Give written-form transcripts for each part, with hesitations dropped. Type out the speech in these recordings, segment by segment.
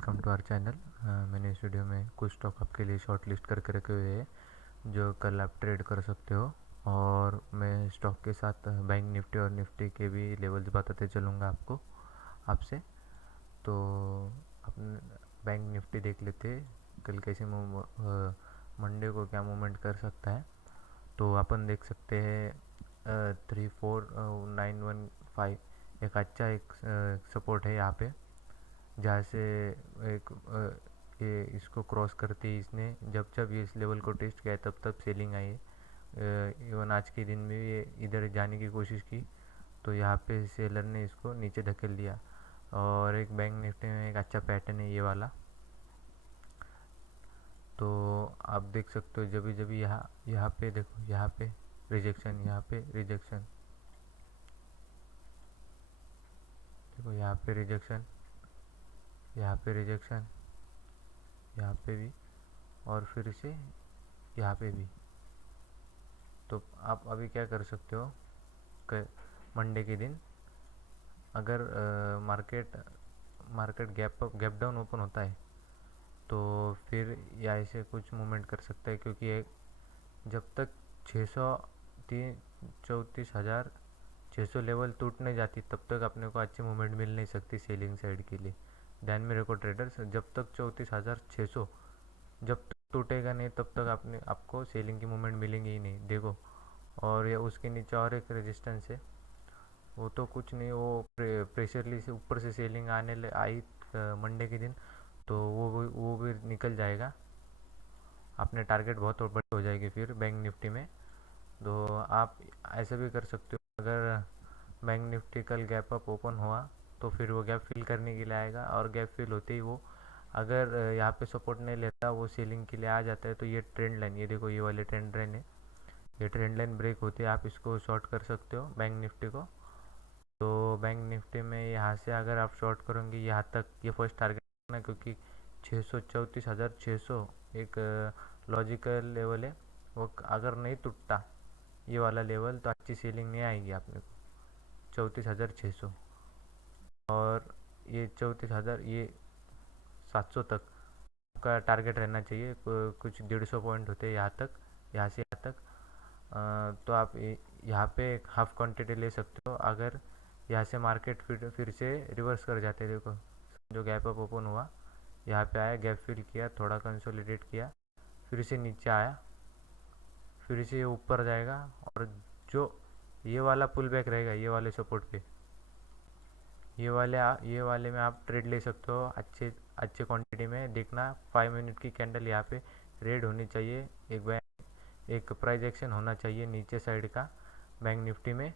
Welcome to our channel. मैंने इस video में कुछ स्टॉक आपके लिए शॉर्ट लिस्ट करके रखे हुए हैं जो कल आप ट्रेड कर सकते हो। और मैं स्टॉक के साथ बैंक निफ्टी और निफ्टी के भी लेवल्स बताते चलूँगा आपसे। तो अपन बैंक निफ्टी देख लेते हैं कल कैसे मंडे को क्या मूवमेंट कर सकता है। तो अपन देख सकते हैं 34,915 एक अच्छा एक सपोर्ट है यहाँ पे, जहाँ से एक ये इसको क्रॉस करते ही इसने जब जब ये इस लेवल को टेस्ट किया है तब तब सेलिंग आई है। इवन आज के दिन में ये इधर जाने की कोशिश की तो यहाँ पे सेलर ने इसको नीचे धकेल दिया। और एक बैंक निफ्टी में एक अच्छा पैटर्न है ये वाला। तो आप देख सकते हो जब जब यहाँ यहाँ पे देखो, यहाँ पे रिजेक्शन, यहाँ पे रिजेक्शन, देखो यहाँ पे रिजेक्शन, यहाँ पे रिजेक्शन, यहाँ पे भी, और फिर से यहाँ पे भी। तो आप अभी क्या कर सकते हो, मंडे के दिन अगर market market gap down open होता है तो फिर या ऐसे कुछ मूवमेंट कर सकता है, क्योंकि जब तक 34,000 लेवल टूट नहीं जाती तब तक अपने को अच्छी मूवमेंट मिल नहीं सकती सेलिंग साइड के लिए। ध्यान में रखो ट्रेडर्स, जब तक 34,600 जब तक टूटेगा नहीं तब तक आपको सेलिंग की मूवमेंट मिलेंगी ही नहीं। देखो, और ये उसके नीचे और एक रेजिस्टेंस है, वो तो कुछ नहीं, वो प्रेशरली से ऊपर से सेलिंग आई मंडे के दिन, तो वो भी निकल जाएगा। अपने टारगेट बहुत बड़ी हो जाएगी फिर बैंक निफ्टी में। तो आप ऐसा भी कर सकते हो, अगर बैंक निफ्टी कल गैप अप ओपन हुआ तो फिर वो गैप फिल करने के लिए आएगा, और गैप फिल होते ही वो अगर यहाँ पे सपोर्ट नहीं लेता, वो सेलिंग के लिए आ जाता है, तो ये ट्रेंड लाइन, ये देखो ये वाले ट्रेंड लाइन है, ये ट्रेंड लाइन ब्रेक होती है, आप इसको शॉर्ट कर सकते हो बैंक निफ्टी को। तो बैंक निफ्टी में यहाँ से अगर आप शॉर्ट करोगे यहाँ तक, ये फर्स्ट टारगेट ना, क्योंकि 34,600 एक लॉजिकल लेवल है। वो अगर नहीं टूटता ये वाला लेवल तो अच्छी सेलिंग नहीं आएगी आपने को, 34,600। और ये 34,000, ये 700 तक आपका टारगेट रहना चाहिए। कुछ 150 पॉइंट होते हैं यहाँ तक, यहाँ से यहाँ तक। तो आप यहाँ पे एक हाफ क्वांटिटी ले सकते हो। अगर यहाँ से मार्केट फिर से रिवर्स कर जाते हैं, देखो जो गैप अप ओपन हुआ, यहाँ पे आया, गैप फिल किया, थोड़ा कंसोलिडेट किया, फिर से नीचे आया, फिर से ये ऊपर जाएगा, और जो ये वाला पुल बैक रहेगा ये वाले सपोर्ट पे, ये वाले में आप ट्रेड ले सकते हो अच्छे अच्छे क्वांटिटी में। देखना 5 मिनट की कैंडल यहाँ पे रेड होनी चाहिए, एक प्राइस एक्शन होना चाहिए नीचे साइड का बैंक निफ्टी में,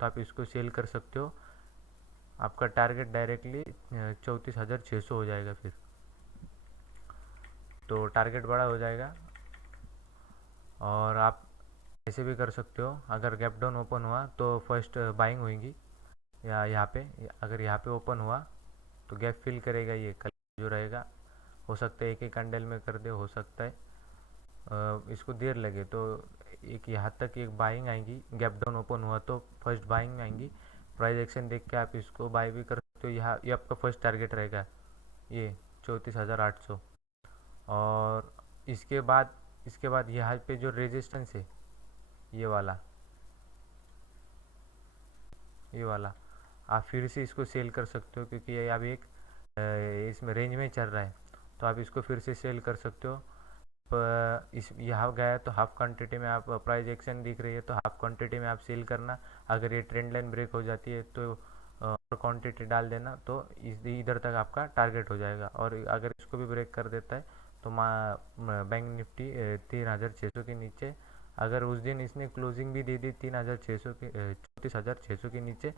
तो आप इसको सेल कर सकते हो। आपका टारगेट डायरेक्टली 34,600 हो जाएगा फिर, तो टारगेट बड़ा हो जाएगा। और आप ऐसे भी कर सकते हो, अगर गैप डाउन ओपन हुआ तो फर्स्ट बाइंग होगी, या यहाँ पे अगर यहाँ पे ओपन हुआ तो गैप फिल करेगा, ये कल जो रहेगा। हो सकता है एक एक कैंडल में कर दे, हो सकता है इसको देर लगे, तो एक यहाँ तक एक बाइंग आएंगी, गैप डाउन ओपन हुआ तो फर्स्ट बाइंग आएंगी। प्राइस एक्शन देख के आप इसको बाय भी कर सकते हो। यहाँ ये आपका फर्स्ट टारगेट रहेगा, ये 34,800। और इसके बाद यहाँ पे जो रेजिस्टेंस है, ये वाला ये वाला आप फिर से इसको सेल कर सकते हो, क्योंकि ये अभी एक इसमें रेंज में चल रहा है, तो आप इसको फिर से सेल कर सकते हो। इस यहाँ गया तो हाफ क्वांटिटी में आप प्राइस एक्शन दिख रही है तो हाफ क्वांटिटी में आप सेल करना। अगर ये ट्रेंड लाइन ब्रेक हो जाती है तो और क्वांटिटी डाल देना, तो इधर तक आपका टारगेट हो जाएगा। और अगर इसको भी ब्रेक कर देता है तो बैंक निफ्टी 3,600 के नीचे, अगर उस दिन इसने क्लोजिंग भी दे दी 3,600 के 34,600 के नीचे,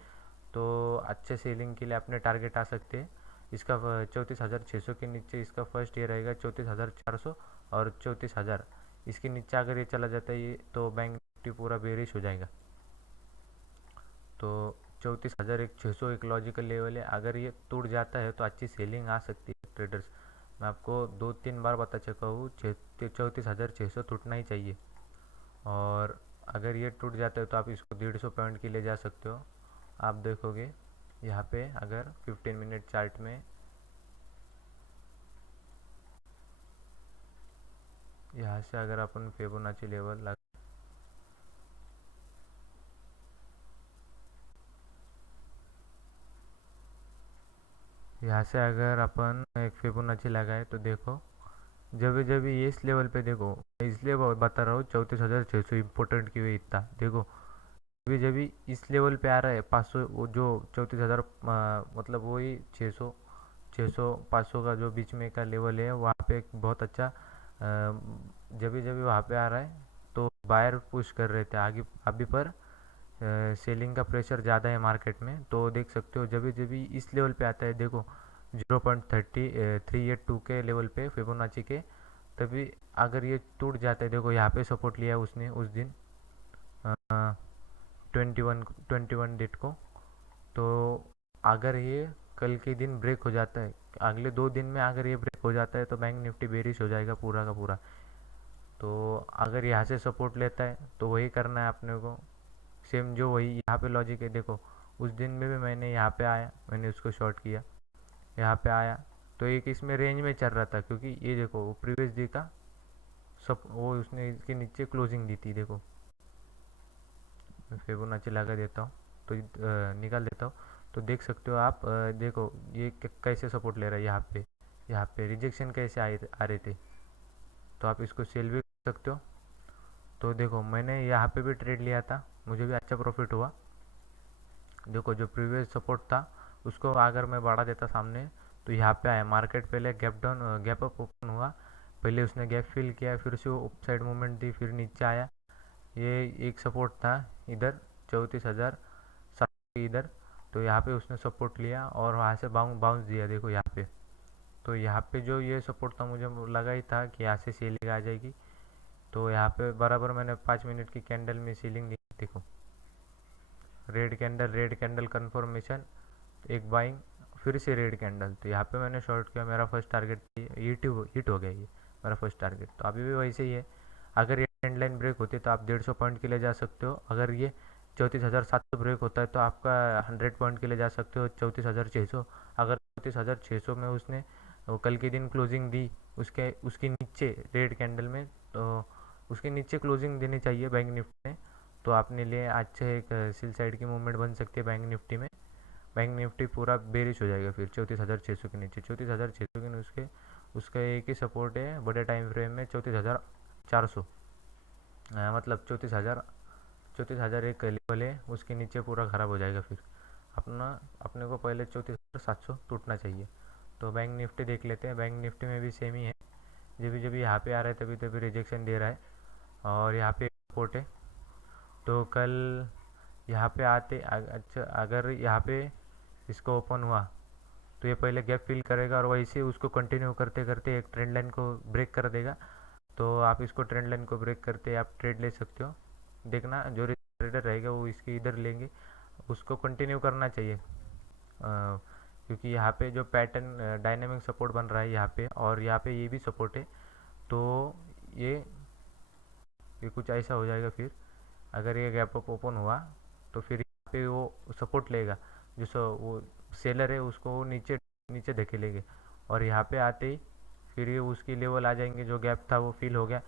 तो अच्छे सेलिंग के लिए अपने टारगेट आ सकते हैं। इसका 34,600 के नीचे इसका फर्स्ट ये रहेगा 34,400, और 34,000 इसके नीचे अगर ये चला जाता है ये, तो बैंक निफ्टी पूरा बेरिश हो जाएगा। तो 34,600 एक लॉजिकल लेवल है, अगर ये टूट जाता है तो अच्छी सेलिंग आ सकती है ट्रेडर्स। मैं आपको 2-3 बार बता चुका हूँ, 34,600 टूटना ही चाहिए। और अगर ये टूट जाता है तो आप इसको 150 पॉइंट की ले जा सकते हो। आप देखोगे यहाँ पे अगर 15 मिनट चार्ट में यहाँ से अगर अपन फिबोनाची लेवल लगा, यहाँ से अगर अपन एक फिबोनाची लगाए तो देखो जब जब ये इस लेवल पे, देखो मैं इसलिए बता रहा हूँ 34,600 इम्पोर्टेंट क्यों है इतना, देखो अभी जब भी इस लेवल पे आ रहा है 500, वो जो 34,000 मतलब वही 600, 500 का जो बीच में का लेवल है वहाँ पे एक बहुत अच्छा जब भी वहाँ पे आ रहा है तो बायर पुश कर रहे थे आगे अभी, पर सेलिंग का प्रेशर ज़्यादा है मार्केट में, तो देख सकते हो जब भी इस लेवल पे आता है, देखो 0.382 के लेवल पे फिबोनाची के, तभी अगर ये टूट जाता है, देखो यहाँ पे सपोर्ट लिया उसने उस दिन 21 डेट को, तो अगर ये कल के दिन ब्रेक हो जाता है, अगले 2 दिन में अगर ये ब्रेक हो जाता है तो बैंक निफ्टी बेरिश हो जाएगा पूरा का पूरा। तो अगर यहाँ से सपोर्ट लेता है तो वही करना है अपने को, सेम जो वही यहाँ पे लॉजिक है, देखो उस दिन में भी मैंने यहाँ पे आया, मैंने उसको शॉर्ट किया, यहाँ पे आया तो एक इसमें रेंज में चल रहा था, क्योंकि ये देखो वो प्रीवियस डे का सब वो उसने इसके नीचे क्लोजिंग दी थी, देखो मैं फिबोनाची लगा देता हूँ तो निकाल देता हूँ, तो देख सकते हो आप, देखो ये कैसे सपोर्ट ले रहा है, यहाँ पे रिजेक्शन कैसे आ रहे थे, तो आप इसको सेल भी कर सकते हो। तो देखो मैंने यहाँ पे भी ट्रेड लिया था, मुझे भी अच्छा प्रॉफिट हुआ। देखो जो प्रीवियस सपोर्ट था उसको अगर मैं बढ़ा देता सामने, तो यहाँ पे आया मार्केट, पहले gap down gap up open हुआ, पहले उसने गैप फिल किया, फिर से वो अप साइड मूवमेंट दी, फिर नीचे आया, ये एक सपोर्ट था इधर 34,000 इधर, तो यहाँ पे उसने सपोर्ट लिया और वहाँ से बाउंस दिया, देखो यहाँ पे, तो यहाँ पे जो ये सपोर्ट था मुझे लगा ही था कि यहाँ से सीलिंग आ जाएगी, तो यहाँ पे बराबर मैंने 5 मिनट की कैंडल में सीलिंग ली, देखो रेड कैंडल कंफर्मेशन, एक बाइंग, फिर से रेड कैंडल, तो यहाँ पे मैंने शॉर्ट किया, मेरा फर्स्ट टारगेट हिट हो गया ये मेरा फर्स्ट टारगेट। तो अभी भी वैसे ही है, अगर ये ट्रेंड लाइन ब्रेक होती है तो आप 150 पॉइंट के लिए जा सकते हो, अगर ये 34,700 ब्रेक होता है तो आपका 100 पॉइंट के लिए जा सकते हो 34,600। अगर 34,600 में उसने वो कल के दिन क्लोजिंग दी, उसके नीचे रेड कैंडल में, तो उसके नीचे क्लोजिंग देनी चाहिए बैंक निफ्टी में, तो आपने लिए अच्छे एक सिल साइड की मूवमेंट बन सकती है बैंक निफ्टी में। बैंक निफ्टी पूरा बेरिश हो जाएगा फिर 34,600 के नीचे, 34,600 के उसके उसका एक ही सपोर्ट है बड़े टाइम फ्रेम में 34,400, मतलब 34,000 एक लेवल है, उसके नीचे पूरा ख़राब हो जाएगा फिर अपना, अपने को पहले 34,700 टूटना चाहिए। तो बैंक निफ्टी देख लेते हैं, बैंक निफ्टी में भी सेम ही है, जब यहाँ पे आ रहा है तभी तभी रिजेक्शन दे रहा है, और यहाँ पे सपोर्ट है, तो कल यहाँ पे आते अच्छा अगर यहाँ पे इसको ओपन हुआ तो ये पहले गैप फिल करेगा और वैसे उसको कंटिन्यू करते करते एक ट्रेंड लाइन को ब्रेक कर देगा, तो आप इसको ट्रेंड लाइन को ब्रेक करते आप ट्रेड ले सकते हो। देखना जो ट्रेडर रहेगा वो इसके इधर लेंगे, उसको कंटिन्यू करना चाहिए, क्योंकि यहाँ पे जो पैटर्न डायनेमिक सपोर्ट बन रहा है यहाँ पे, और यहाँ पे ये भी सपोर्ट है, तो ये ये कुछ ऐसा हो जाएगा फिर, अगर ये गैप अप ओपन हुआ तो फिर यहाँ पे वो सपोर्ट लेगा, वो सेलर है उसको वो नीचे नीचे धकेलेंगे, और यहाँ पे आते ही फिर ये उसकी लेवल आ जाएंगे, जो गैप था वो फिल हो गया,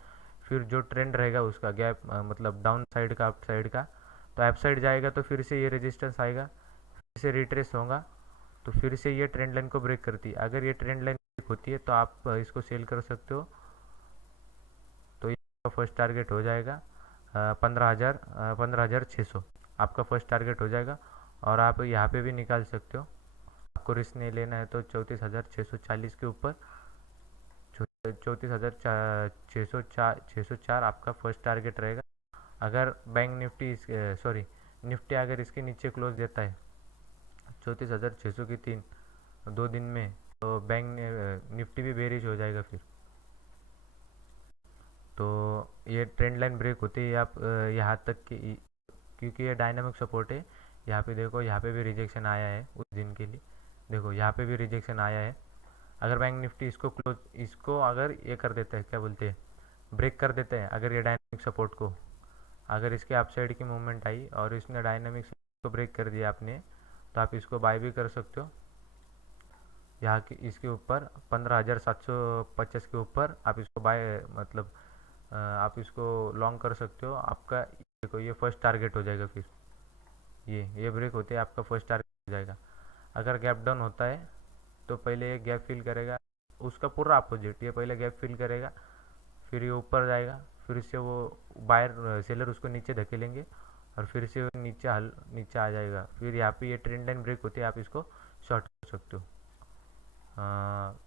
फिर जो ट्रेंड रहेगा उसका गैप मतलब डाउन साइड का अप साइड का, तो अप साइड जाएगा तो फिर से ये रेजिस्टेंस आएगा, फिर से रिट्रेस होगा, तो फिर से ये ट्रेंड लाइन को ब्रेक करती है, अगर ये ट्रेंड लाइन ब्रेक होती है तो आप इसको सेल कर सकते हो, तो ये फर्स्ट टारगेट हो जाएगा 15,600, आपका फर्स्ट टारगेट हो जाएगा, और आप यहाँ पे भी निकाल सकते हो, आपको रिस्क नहीं लेना है तो 34,640 के ऊपर 34,604 आपका फर्स्ट टारगेट रहेगा। अगर बैंक निफ्टी सॉरी निफ्टी अगर इसके नीचे क्लोज देता है 34,600 की 2 दिन में, तो बैंक निफ्टी भी बेरिश हो जाएगा फिर, तो ये ट्रेंड लाइन ब्रेक होती है आप यहाँ तक कि, क्योंकि ये डायनामिक सपोर्ट है, यहाँ पे देखो यहाँ पे भी रिजेक्शन आया है उस दिन के लिए, देखो यहाँ पे भी रिजेक्शन आया है, अगर बैंक निफ्टी इसको अगर ये कर देता है, क्या बोलते हैं, ब्रेक कर देता है, अगर ये डायनामिक सपोर्ट को, अगर इसके अपसाइड की मूवमेंट आई और इसने डायनामिक को ब्रेक कर दिया आपने, तो आप इसको बाय भी कर सकते हो, यहाँ की इसके ऊपर 15,750 के ऊपर आप इसको बाय मतलब आप इसको लॉन्ग कर सकते हो। आपका देखो ये फर्स्ट टारगेट हो जाएगा। फिर ये ब्रेक होते ही आपका फर्स्ट टारगेट हो जाएगा। अगर गैप डाउन होता है तो पहले ये गैप फिल करेगा, उसका पूरा अपोजिट, ये पहले गैप फिल करेगा, फिर ये ऊपर जाएगा, फिर से वो बायर सेलर उसको नीचे धकेलेंगे और फिर से वो नीचे आ जाएगा। फिर यहाँ पे ये ट्रेंड लाइन ब्रेक होती है, आप इसको शॉर्ट कर सकते हो।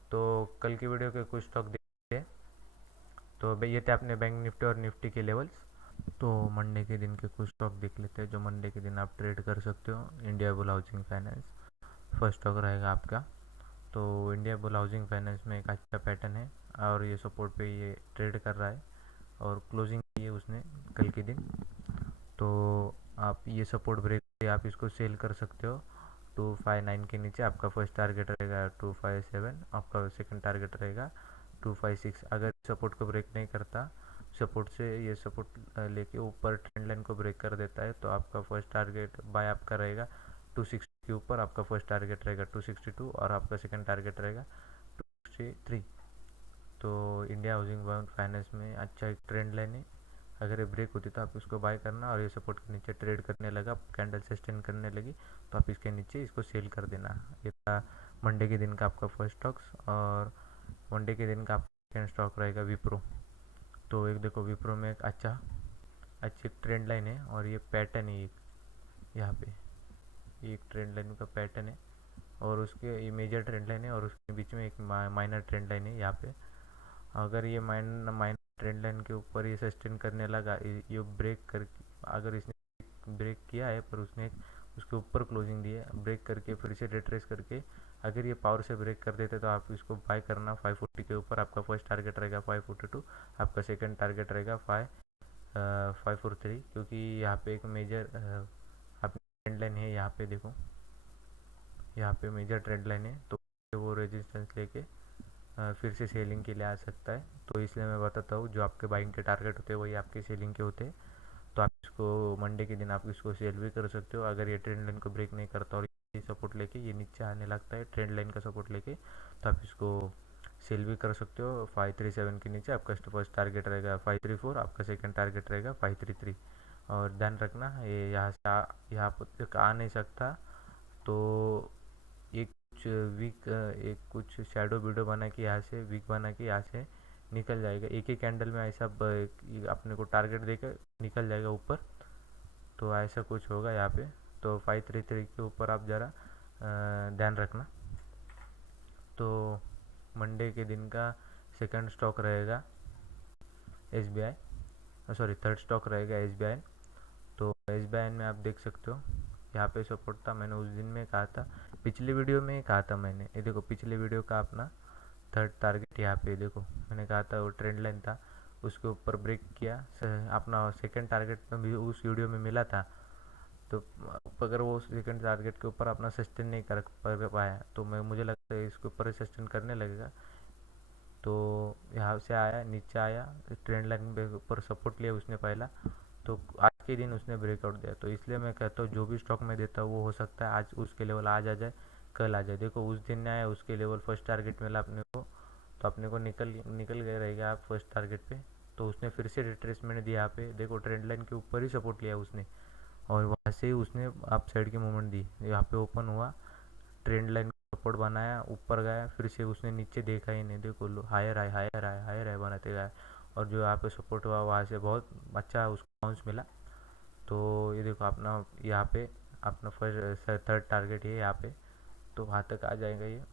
तो कल की वीडियो के कुछ स्टॉक देखते हैं। तो भाई ये थे अपने बैंक निफ्टी और निफ्टी के लेवल्स। तो मंडे के दिन के कुछ स्टॉक देख लेते हैं जो मंडे के दिन आप ट्रेड कर सकते हो। India bull housing finance first stock रहेगा आपका। तो इंडिया बुल हाउसिंग फाइनेंस में एक अच्छा पैटर्न है और ये सपोर्ट पे ये ट्रेड कर रहा है और क्लोजिंग की है उसने कल के दिन। तो आप ये सपोर्ट ब्रेक से आप इसको सेल कर सकते हो। 259 के नीचे आपका फर्स्ट टारगेट रहेगा 257, आपका सेकंड टारगेट रहेगा 256। अगर सपोर्ट को ब्रेक नहीं करता, सपोर्ट से ये सपोर्ट लेके ऊपर ट्रेंड लाइन को ब्रेक कर देता है, तो आपका फर्स्ट टारगेट बाय आपका रहेगा 260 के ऊपर, आपका फर्स्ट टारगेट रहेगा 262 और आपका सेकंड टारगेट रहेगा 263। तो इंडिया हाउसिंग फाइनेंस में अच्छा एक ट्रेंड लाइन है। अगर ये ब्रेक होती तो आप इसको बाय करना और ये सपोर्ट के नीचे ट्रेड करने लगा, कैंडल सस्टेन करने लगी तो आप इसके नीचे इसको सेल कर देना। ये था मंडे के दिन का आपका फर्स्ट स्टॉक्स। और मंडे के दिन का आपका सेकेंड स्टॉक रहेगा विप्रो। तो एक देखो विप्रो में एक अच्छी ट्रेंड लाइन है और ये पैटर्न है एक, यहाँ पे ये एक ट्रेंड लाइन का पैटर्न है और उसके ये मेजर ट्रेंड लाइन है और उसके बीच में एक माइनर ट्रेंड लाइन है यहाँ पे। अगर ये माइनर ट्रेंड लाइन के ऊपर ये सस्टेन करने लगा, ये ब्रेक कर, अगर इसने ब्रेक किया है पर उसने उसके ऊपर क्लोजिंग दी है, ब्रेक करके फिर से रिट्रेस करके अगर ये पावर से ब्रेक कर देते तो आप इसको बाय करना 540 के ऊपर। आपका फर्स्ट टारगेट रहेगा 542, आपका सेकंड टारगेट रहेगा 543, क्योंकि यहाँ पे एक मेजर अपनी ट्रेंड लाइन है। यहाँ पे देखो, यहाँ पे मेजर ट्रेंड लाइन है, तो वो रेजिस्टेंस लेके फिर से सेलिंग के लिए आ सकता है। तो इसलिए मैं बताता हूँ जो आपके बाइंग के टारगेट होते हैं वही आपके सेलिंग के होते हैं। तो आप इसको मंडे के दिन आप इसको सेल भी कर सकते हो। अगर ये ट्रेंड लाइन को ब्रेक नहीं करता और ये सपोर्ट लेके ये नीचे आने लगता है ट्रेंड लाइन का सपोर्ट लेके, तो आप इसको सेल भी कर सकते हो। 537 के नीचे आपका फर्स्ट टारगेट रहेगा 534, आपका सेकंड टारगेट रहेगा 533। और ध्यान रखना ये यहाँ पर आ नहीं सकता, तो एक कुछ वीक एक कुछ शैडो वीडियो बना के यहाँ से वीक बना के यहाँ से निकल जाएगा। एक ही कैंडल में ऐसा अपने को टारगेट देकर निकल जाएगा ऊपर, तो ऐसा कुछ होगा यहाँ पे। तो 533 के ऊपर आप ज़रा ध्यान रखना। तो मंडे के दिन का सेकंड स्टॉक रहेगा SBI, सॉरी थर्ड स्टॉक रहेगा SBI। तो SBI में आप देख सकते हो यहाँ पे सपोर्ट था, मैंने उस दिन में कहा था, पिछली वीडियो में कहा था मैंने। ये देखो पिछले वीडियो का अपना थर्ड टारगेट यहाँ पे देखो, मैंने कहा था वो ट्रेंड लाइन था, उसके ऊपर ब्रेक किया। अपना सेकंड टारगेट में भी उस वीडियो में मिला था। तो अगर वो सेकंड टारगेट के ऊपर अपना सस्टेन नहीं कर पाया तो मुझे लगता है इसके ऊपर सस्टेन करने लगेगा। तो यहाँ से आया, नीचे आया, ट्रेंड लाइन के ऊपर सपोर्ट लिया उसने पहला, तो आज के दिन उसने ब्रेकआउट दिया। तो इसलिए मैं कहता हूँ जो भी स्टॉक मैं देता हूँ वो हो सकता है आज उसके लेवल आज आ जाए, कल आ जाए। देखो उस दिन आया, उसके लेवल फर्स्ट टारगेट मिला अपने को, तो अपने को निकल गए रहेगा आप फर्स्ट टारगेट पे। तो उसने फिर से रिट्रेसमेंट दिया यहाँ पे, देखो ट्रेंड लाइन के ऊपर ही सपोर्ट लिया उसने और वहाँ से ही उसने अप साइड की मूवमेंट दी। यहाँ पे ओपन हुआ, ट्रेंड लाइन सपोर्ट बनाया, ऊपर गया, फिर से उसने नीचे देखा ही नहीं, देखो लो हायर आए हायर आए हायर आए बनाते गया और जो यहाँ पे सपोर्ट हुआ वहाँ से बहुत अच्छा उसको बाउंस मिला। तो ये देखो अपना यहाँ पे अपना फर्स्ट थर्ड टारगेट है यहाँ पे, तो वहाँ तक आ जाएगा ये।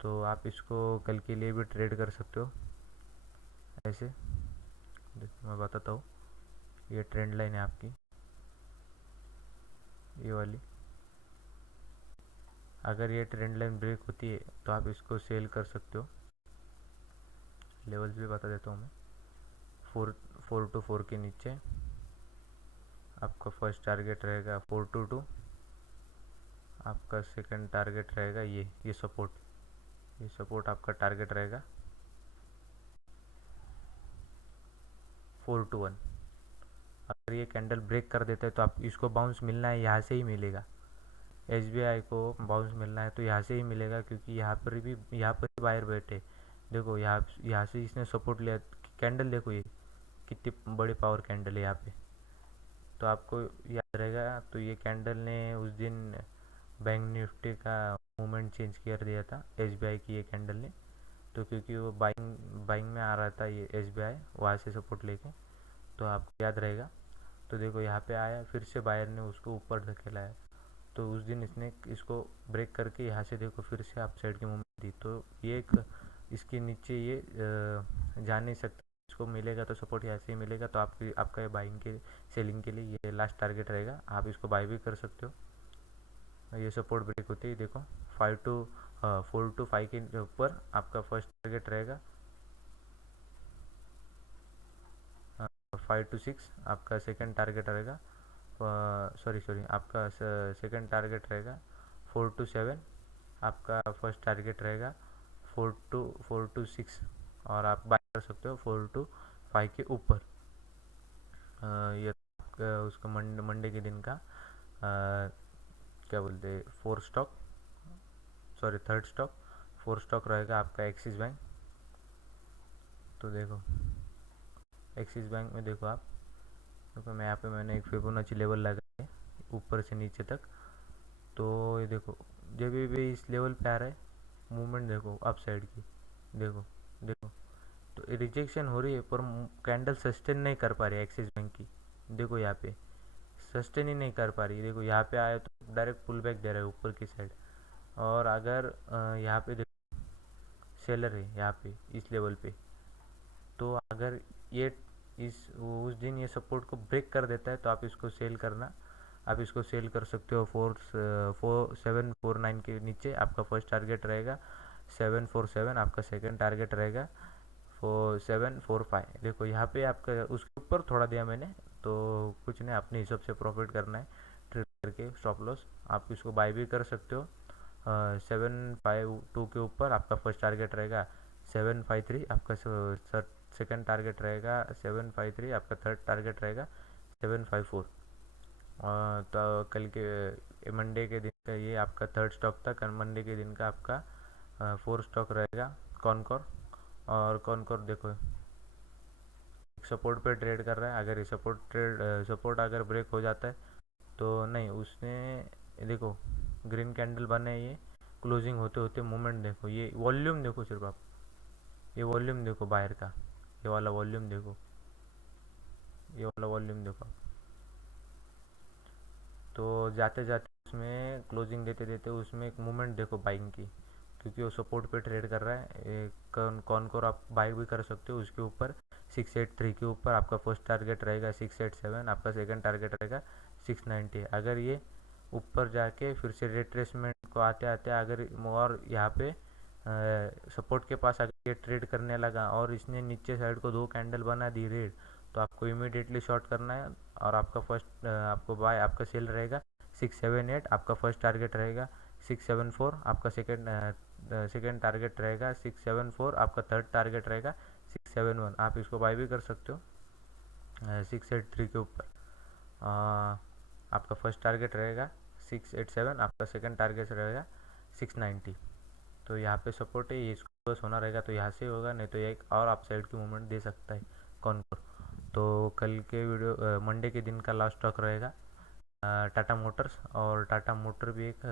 तो आप इसको कल के लिए भी ट्रेड कर सकते हो ऐसे। देखो मैं बताता हूँ, ये ट्रेंड लाइन है आपकी, ये वाली। अगर ये ट्रेंड लाइन ब्रेक होती है तो आप इसको सेल कर सकते हो। लेवल्स भी बता देता हूँ मैं। 424 के नीचे आपका फर्स्ट टारगेट रहेगा 422, आपका सेकंड टारगेट रहेगा ये सपोर्ट आपका टारगेट रहेगा 421। अगर ये कैंडल ब्रेक कर देता है तो आप इसको बाउंस मिलना है, यहाँ से ही मिलेगा। SBI को बाउंस मिलना है तो यहाँ से ही मिलेगा, क्योंकि यहाँ पर ही बायर बैठे। देखो यहाँ से इसने सपोर्ट लिया कैंडल देखो ये कितनी बड़ी पावर कैंडल है यहाँ पे, तो आपको याद रहेगा। तो ये कैंडल ने उस दिन बैंक निफ्टी का मूवमेंट चेंज कर दिया था, एसबीआई की ये कैंडल ने। तो क्योंकि वो बाइंग बाइंग में आ रहा था ये एसबीआई, वहाँ से सपोर्ट लेके, तो आपको याद रहेगा। तो देखो यहाँ पे आया, फिर से बायर ने उसको ऊपर धकेला है, तो उस दिन इसने इसको ब्रेक करके यहाँ से देखो फिर से अप साइड की मूवमेंट दी। तो ये एक इसके नीचे ये जा नहीं सकता, इसको मिलेगा तो सपोर्ट यहाँ से ही मिलेगा। तो आपका ये बाइंग के सेलिंग के लिए ये लास्ट टारगेट रहेगा, आप इसको बाय भी कर सकते हो। ये सपोर्ट ब्रेक होती है देखो 4 to 5 के ऊपर आपका फर्स्ट टारगेट रहेगा, 5 to 6 आपका सेकंड टारगेट रहेगा, सॉरी आपका सेकंड टारगेट रहेगा, 4 to 7 आपका फर्स्ट टारगेट रहेगा, 4 to 6 और आप बाय कर सकते हो 4 to 5 के ऊपर। ये उसका मंडे के दिन का क्या बोलते हैं थर्ड स्टॉक 4 स्टॉक रहेगा आपका एक्सिस बैंक। तो देखो एक्सिस बैंक में देखो आप, देखो मैं यहाँ पे मैंने एक फिबोनाची लेवल लगा है ऊपर से नीचे तक। तो ये देखो जब भी इस लेवल पे आ रहा है मूवमेंट देखो अप साइड की, देखो देखो तो रिजेक्शन हो रही है पर कैंडल सस्टेन नहीं कर पा रही है एक्सिस बैंक की। देखो यहाँ पे सस्टेन ही नहीं कर पा रही है, देखो यहाँ पे आया तो डायरेक्ट पुल बैक दे रहा है ऊपर की साइड। और अगर यहाँ पे देखो सेलर है यहाँ पे इस लेवल पे, तो अगर ये उस दिन ये सपोर्ट को ब्रेक कर देता है तो आप इसको सेल करना, आप इसको सेल कर सकते हो 749 के नीचे आपका फर्स्ट टारगेट रहेगा, 747 आपका सेकंड टारगेट रहेगा, 4745। देखो यहाँ पे आपका उसके ऊपर थोड़ा दिया मैंने, तो कुछ नहीं, अपने हिसाब से प्रॉफिट करना है ट्रेड करके स्टॉप लॉस। आप इसको बाय भी कर सकते हो 752 के ऊपर आपका फर्स्ट टारगेट रहेगा, 753 आपका सेकंड टारगेट रहेगा, 753 आपका थर्ड टारगेट रहेगा, 754। तो कल के मंडे के दिन का ये आपका थर्ड स्टॉक था, कल मंडे के दिन का आपका 4 स्टॉक रहेगा कॉनकोर। और कॉनकोर देखो सपोर्ट पे ट्रेड कर रहा है, अगर ये सपोर्ट अगर ब्रेक हो जाता है तो नहीं, उसने देखो ग्रीन कैंडल बने, ये क्लोजिंग होते होते मूवमेंट देखो, ये वॉल्यूम देखो, सिर्फ आप ये वॉल्यूम देखो बाहर का, ये वाला वॉल्यूम देखो, ये वाला वॉल्यूम देखो। तो जाते जाते उसमें क्लोजिंग देते देते उसमें एक मूवमेंट देखो बाइंग की, क्योंकि वो सपोर्ट पे ट्रेड कर रहा है। कौन को आप बाई भी कर सकते हो उसके ऊपर, 683 के ऊपर आपका फर्स्ट टारगेट रहेगा, 687 आपका सेकंड टारगेट रहेगा, 690। अगर ये ऊपर जाके फिर से रिट्रेसमेंट को आते आते अगर और यहाँ पे सपोर्ट के पास अगर ये ट्रेड करने लगा और इसने नीचे साइड को 2 कैंडल बना दी रेड, तो आपको इमीडिएटली शॉर्ट करना है। और आपका फर्स्ट आपको बाय आपका सेल रहेगा 678 आपका फर्स्ट टारगेट रहेगा, 674 आपका सेकंड टारगेट रहेगा, 674 आपका थर्ड टारगेट रहेगा, 671 आप इसको बाय भी कर सकते हो 683 के ऊपर। आपका फर्स्ट टारगेट रहेगा 687, आपका सेकंड टारगेट रहेगा 690। तो यहाँ पे सपोर्ट है, ये इसको बस होना रहेगा तो यहाँ से होगा, नहीं तो एक और अप साइड की मूवमेंट दे सकता है कॉनकोर। तो कल के वीडियो मंडे के दिन का लास्ट स्टॉक रहेगा टाटा मोटर्स। और टाटा मोटर भी एक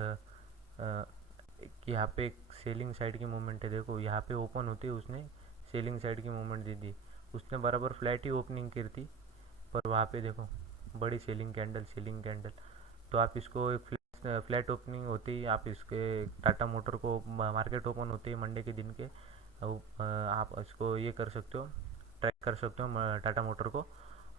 यहाँ पे एक सेलिंग साइड की मूवमेंट है, देखो यहाँ पे ओपन होती है उसने सेलिंग साइड की मूवमेंट दे दी, उसने बराबर फ्लैट ही ओपनिंग की थी, पर वहाँ पे देखो बड़ी सेलिंग कैंडल। तो आप इसको फ्लैट ओपनिंग होती है, आप इसके टाटा मोटर को मार्केट ओपन होती है मंडे के दिन के, आप इसको ये कर सकते हो, ट्रैक कर सकते हो टाटा मोटर को।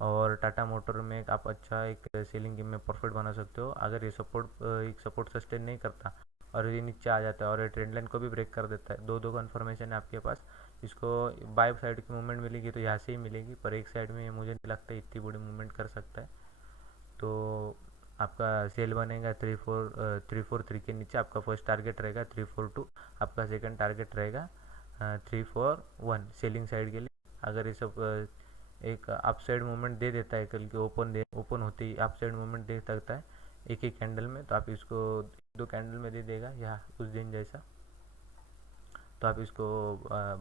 और टाटा मोटर में आप अच्छा एक सेलिंग में प्रॉफिट बना सकते हो अगर ये सपोर्ट सस्टेन नहीं करता और ये नीचे आ जाता है और ये ट्रेंड लाइन को भी ब्रेक कर देता है। दो कन्फर्मेशन है आपके पास, इसको बाय साइड की मूवमेंट मिलेगी तो यहाँ से ही मिलेगी, पर एक साइड में मुझे नहीं लगता इतनी बड़ी मूवमेंट कर सकता है। तो आपका सेल बनेगा 343 के नीचे, आपका फर्स्ट टारगेट रहेगा 342, आपका सेकंड टारगेट रहेगा 341 सेलिंग साइड के लिए। अगर ये सब एक अप साइड मूवमेंट दे देता है कल के ओपन होते ही अप साइड मूवमेंट दे सकता है एक कैंडल में, तो आप इसको 2 कैंडल में दे देगा या उस दिन जैसा। तो आप इसको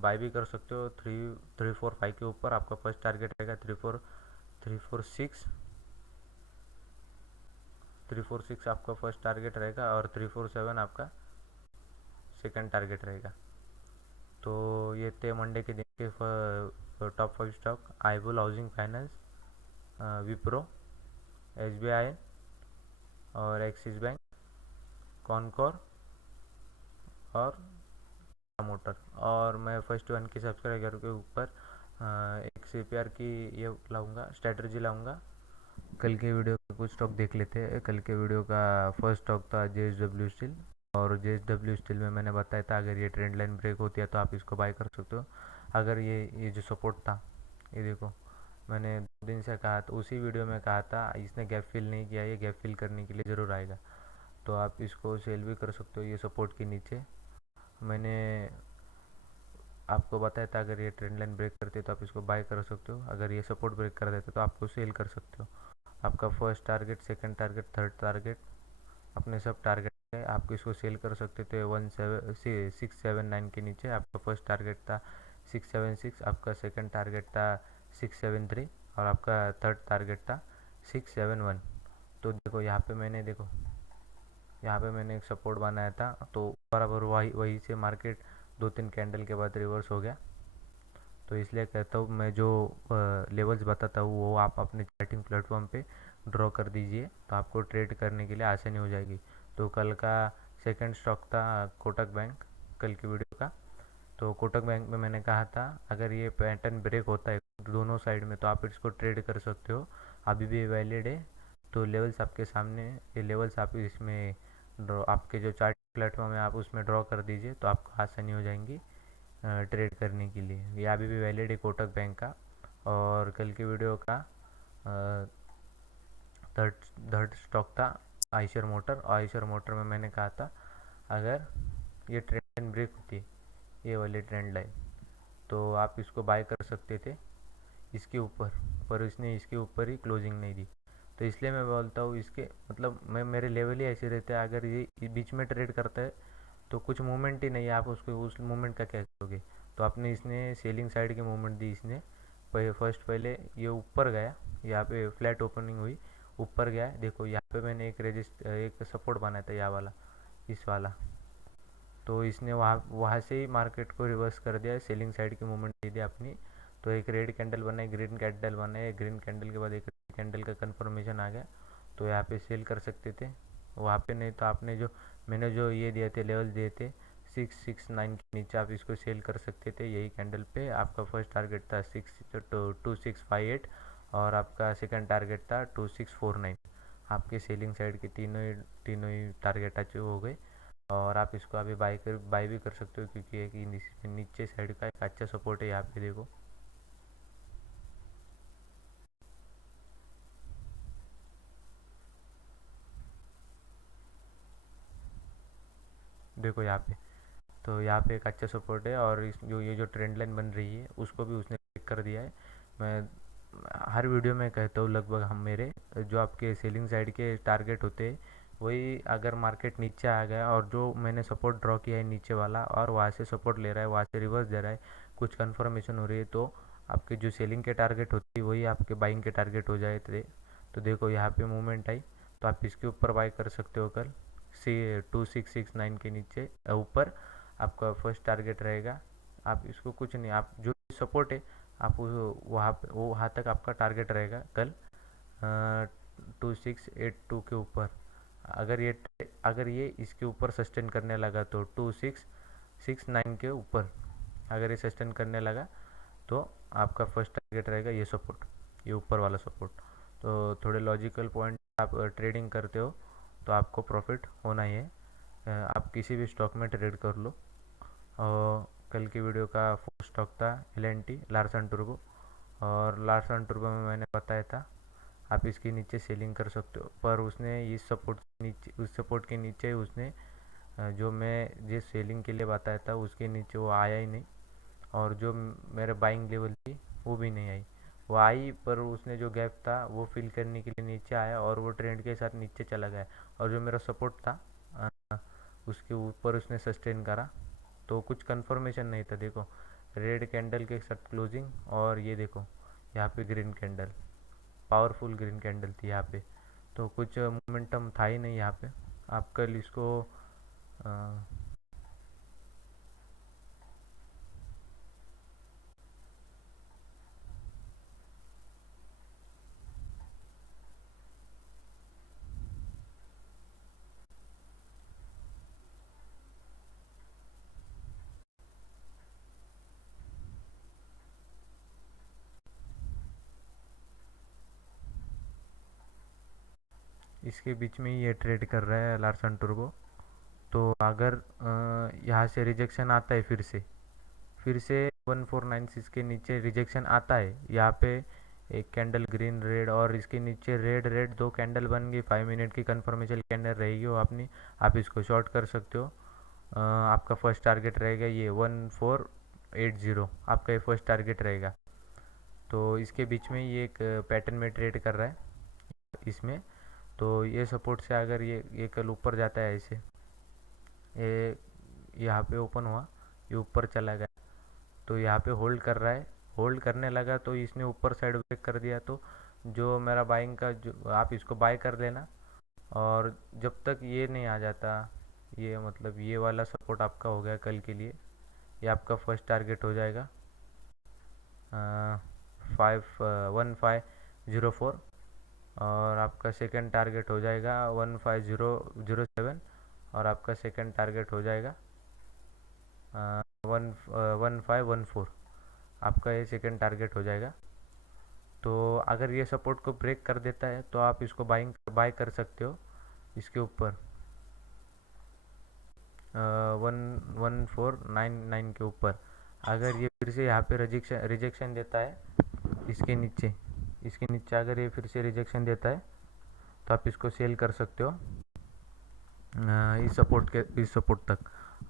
बाय भी कर सकते हो। 345 के ऊपर आपका फर्स्ट टारगेट रहेगा। 346 आपका फर्स्ट टारगेट रहेगा और 347 आपका सेकंड टारगेट रहेगा। तो ये थे मंडे के दिन के top 5 stock. Ibull housing finance, Wipro, SBI और एक्सिस बैंक, कॉनकोर और मोटर। और मैं फर्स्ट वन के सब्सक्राइबर के ऊपर एक सीपीआर की ये लाऊंगा, स्ट्रेटजी लाऊंगा। कल के वीडियो का कुछ स्टॉक देख लेते हैं। कल के वीडियो का फर्स्ट स्टॉक था जेएसडब्ल्यू स्टील। और जेएसडब्ल्यू स्टील में मैंने बताया था अगर ये ट्रेंड लाइन ब्रेक होती है तो आप इसको बाय कर सकते हो। अगर ये जो सपोर्ट था, ये देखो, मैंने 2 दिन से कहा था, उसी वीडियो में कहा था इसने गैप फिल नहीं किया, ये गैप फिल करने के लिए ज़रूर आएगा। तो आप इसको सेल भी कर सकते हो ये सपोर्ट के नीचे। मैंने आपको बताया था अगर ये ट्रेंड लाइन ब्रेक करते हो तो आप इसको बाय कर सकते हो। अगर ये सपोर्ट ब्रेक कर देते तो आपको सेल कर सकते हो। आपका first target, second target, third target, अपने सब टारगेट है। आप इसको सेल कर सकते थे 679 के नीचे। आपका फर्स्ट टारगेट था 676, आपका सेकंड टारगेट था 673 और आपका थर्ड टारगेट था 671। तो देखो यहाँ पे मैंने एक सपोर्ट बनाया था, तो बराबर वही से मार्केट 2-3 कैंडल के बाद रिवर्स हो गया। तो इसलिए कहता हूँ मैं जो लेवल्स बताता हूँ वो आप अपने चार्टिंग प्लेटफॉर्म पे ड्रॉ कर दीजिए, तो आपको ट्रेड करने के लिए आसानी हो जाएगी। तो कल का सेकंड स्टॉक था कोटक बैंक, कल की वीडियो का। तो कोटक बैंक में मैंने कहा था अगर ये पैटर्न ब्रेक होता है दोनों साइड में तो आप इसको ट्रेड कर सकते हो, अभी भी वैलिड है। तो लेवल्स आपके सामने, ये लेवल्स आप इसमें ड्रॉ, आपके जो चार्ट प्लेटफॉर्म है आप उसमें ड्रॉ कर दीजिए, तो आपको आसानी हो जाएंगी ट्रेड करने के लिए। ये अभी भी वैलिड है कोटक बैंक का। और कल की वीडियो का थर्ड थर्ड स्टॉक था आइशर मोटर। आइशर मोटर में मैंने कहा था अगर ये ट्रेंड ब्रेक होती है, ये वाली ट्रेंड लाइन, तो आप इसको बाय कर सकते थे इसके ऊपर, पर इसने इसके ऊपर ही क्लोजिंग नहीं दी। तो इसलिए मैं बोलता हूँ इसके मतलब मेरे लेवल ही ऐसे रहते हैं। अगर ये बीच में ट्रेड करता है तो कुछ मूवमेंट ही नहीं है, आप उसको उस मूवमेंट का क्या करोगे। तो आपने इसने सेलिंग साइड की मूवमेंट दी इसने। पहले ये ऊपर गया, यहाँ पे फ्लैट ओपनिंग हुई, ऊपर गया है। देखो यहाँ पे मैंने एक सपोर्ट बनाया था, यहाँ वाला, इस वाला। तो इसने वहाँ से ही मार्केट को रिवर्स कर दिया, सेलिंग साइड की मूवमेंट दे दी अपनी। तो एक रेड कैंडल बनाई, ग्रीन कैंडल बनाए, ग्रीन कैंडल के बाद एक रेड कैंडल का कंफर्मेशन आ गया, तो यहाँ पे सेल कर सकते थे। वहाँ पे नहीं तो आपने जो मैंने जो ये दिए थे लेवल दिए थे 669 के नीचे आप इसको सेल कर सकते थे। यही कैंडल पे आपका फर्स्ट टारगेट था 2658 और आपका सेकंड टारगेट था 2649। आपके सेलिंग साइड के तीनों ही टारगेट अचीव हो गए। और आप इसको अभी बाय भी कर सकते हो क्योंकि एक नीचे साइड का एक अच्छा सपोर्ट है, यहाँ पे देखो। देखो यहाँ पे, तो यहाँ पे एक अच्छा सपोर्ट है और इस जो ये जो ट्रेंड लाइन बन रही है उसको भी उसने ब्रेक कर दिया है। मैं हर वीडियो में कहता हूँ लगभग, हम मेरे जो आपके सेलिंग साइड के टारगेट होते हैं वही अगर मार्केट नीचे आ गया और जो मैंने सपोर्ट ड्रॉ किया है नीचे वाला और वहाँ से सपोर्ट ले रहा है, वहाँ से रिवर्स दे रहा है, कुछ कन्फर्मेशन हो रही है, तो आपके जो सेलिंग के टारगेट होती है वही आपके बाइंग के टारगेट हो जाए थे। तो देखो यहाँ पे मूवमेंट आई, तो आप इसके ऊपर बाय कर सकते हो कल 2669 के नीचे ऊपर आपका फर्स्ट टारगेट रहेगा। आप इसको कुछ नहीं, आप जो सपोर्ट है आप वहाँ तक आपका टारगेट रहेगा कल 2682 के ऊपर। अगर ये इसके ऊपर सस्टेन करने लगा तो 2669 के ऊपर अगर ये सस्टेन करने लगा तो आपका फर्स्ट टारगेट रहेगा ये सपोर्ट, ये ऊपर वाला सपोर्ट। तो थोड़े लॉजिकल पॉइंट आप ट्रेडिंग करते हो तो आपको प्रॉफिट होना ही है। आप किसी भी स्टॉक में ट्रेड कर लो। और कल की वीडियो का फोर्थ स्टॉक था LNT, लार्सन टुर्बो। और लार्सन टुर्बो में मैंने बताया था आप इसके नीचे सेलिंग कर सकते हो, पर उसने इस सपोर्ट के नीचे, उस सपोर्ट के नीचे उसने जो मैं जिस सेलिंग के लिए बताया था उसके नीचे वो आया ही नहीं। और जो मेरे बाइंग लेवल थी वो भी नहीं आई, वो आई पर उसने जो गैप था वो फिल करने के लिए नीचे आया और वो ट्रेंड के साथ नीचे चला गया। और जो मेरा सपोर्ट था उसके ऊपर उसने सस्टेन करा तो कुछ कंफर्मेशन नहीं था। देखो रेड कैंडल के साथ क्लोजिंग, और ये देखो यहाँ पे green candle, powerful green candle थी यहाँ पे, तो कुछ मोमेंटम था ही नहीं यहाँ पे। आप कल इसको अ, इसके बीच में ही ये ट्रेड कर रहा है लार्सन टुर्बो। तो अगर यहाँ से रिजेक्शन आता है, फिर से 1496 के नीचे रिजेक्शन आता है, यहाँ पे एक कैंडल ग्रीन रेड और इसके नीचे रेड रेड दो कैंडल बन गई, 5 मिनट की कंफर्मेशन कैंडल रहेगी वो अपनी, आप इसको शॉर्ट कर सकते हो। आपका फर्स्ट टारगेट रहेगा ये 1480, आपका ये फर्स्ट टारगेट रहेगा। तो इसके बीच में ये एक पैटर्न में ट्रेड कर रहा है इसमें। तो ये सपोर्ट से अगर ये कल ऊपर जाता है ऐसे, ये यहाँ पे ओपन हुआ, ये ऊपर चला गया, तो यहाँ पे होल्ड कर रहा है, होल्ड करने लगा तो इसने ऊपर साइड ब्रेक कर दिया। तो जो मेरा बाइंग का, जो आप इसको बाय कर लेना, और जब तक ये नहीं आ जाता, ये मतलब ये वाला सपोर्ट आपका हो गया कल के लिए, ये आपका फर्स्ट टारगेट हो जाएगा 1504, और आपका सेकंड टारगेट हो जाएगा 15007, और आपका सेकंड टारगेट हो जाएगा 1514, आपका ये सेकंड टारगेट हो जाएगा। तो अगर ये सपोर्ट को ब्रेक कर देता है तो आप इसको बाय कर सकते हो इसके ऊपर 1499 के ऊपर। अगर ये फिर से यहाँ पे रिजेक्शन देता है इसके नीचे अगर ये फिर से रिजेक्शन देता है तो आप इसको सेल कर सकते हो इस सपोर्ट तक।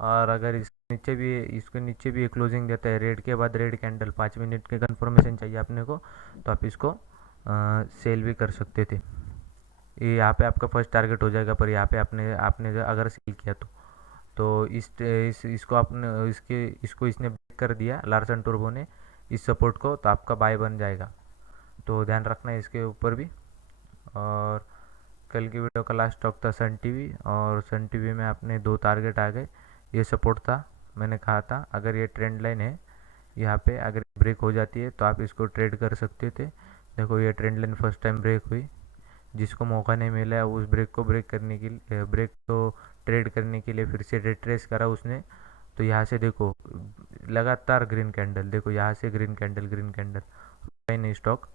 और अगर इसके नीचे भी क्लोजिंग देता है रेड के बाद रेड कैंडल, 5 मिनट की कंफर्मेशन चाहिए अपने को, तो आप इसको सेल भी कर सकते थे। ये यहाँ पे आपका फर्स्ट टारगेट हो जाएगा, पर यहाँ पे आपने आपने अगर सेल किया तो इसको आपने इसको इसने ब्रेक कर दिया लार्सन टुर्बो ने इस सपोर्ट को, तो आपका बाय बन जाएगा। तो ध्यान रखना है इसके ऊपर भी। और कल की वीडियो का लास्ट स्टॉक था सन टीवी, और सन टीवी में अपने दो टारगेट आ गए। ये सपोर्ट था, मैंने कहा था अगर ये ट्रेंड लाइन है यहाँ पे अगर ब्रेक हो जाती है तो आप इसको ट्रेड कर सकते थे। देखो ये trend line first time break हुई, जिसको मौका नहीं मिला है उस ब्रेक को ब्रेक करने के लिए, ब्रेक को ट्रेड करने के लिए फिर से रिट्रेस करा उसने। तो यहाँ से देखो लगातार ग्रीन कैंडल, देखो यहाँ से ग्रीन कैंडल नहीं स्टॉक,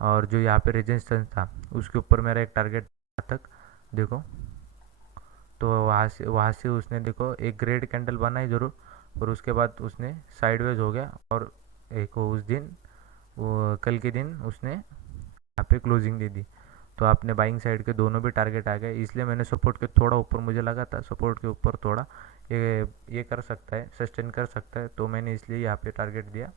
और जो यहाँ पे रेजिस्टेंस था उसके ऊपर मेरा एक टारगेट तक देखो। तो वहाँ से उसने देखो एक ग्रेड कैंडल बनाई ज़रूर, और उसके बाद उसने साइडवेज हो गया, और एक उस दिन कल के दिन उसने यहाँ पे क्लोजिंग दे दी। तो आपने बाइंग साइड के दोनों भी टारगेट आ गए, इसलिए मैंने सपोर्ट के थोड़ा ऊपर, मुझे लगा था सपोर्ट के ऊपर थोड़ा ये कर सकता है, सस्टेन कर सकता है, तो मैंने इसलिए यहाँ पे टारगेट दिया।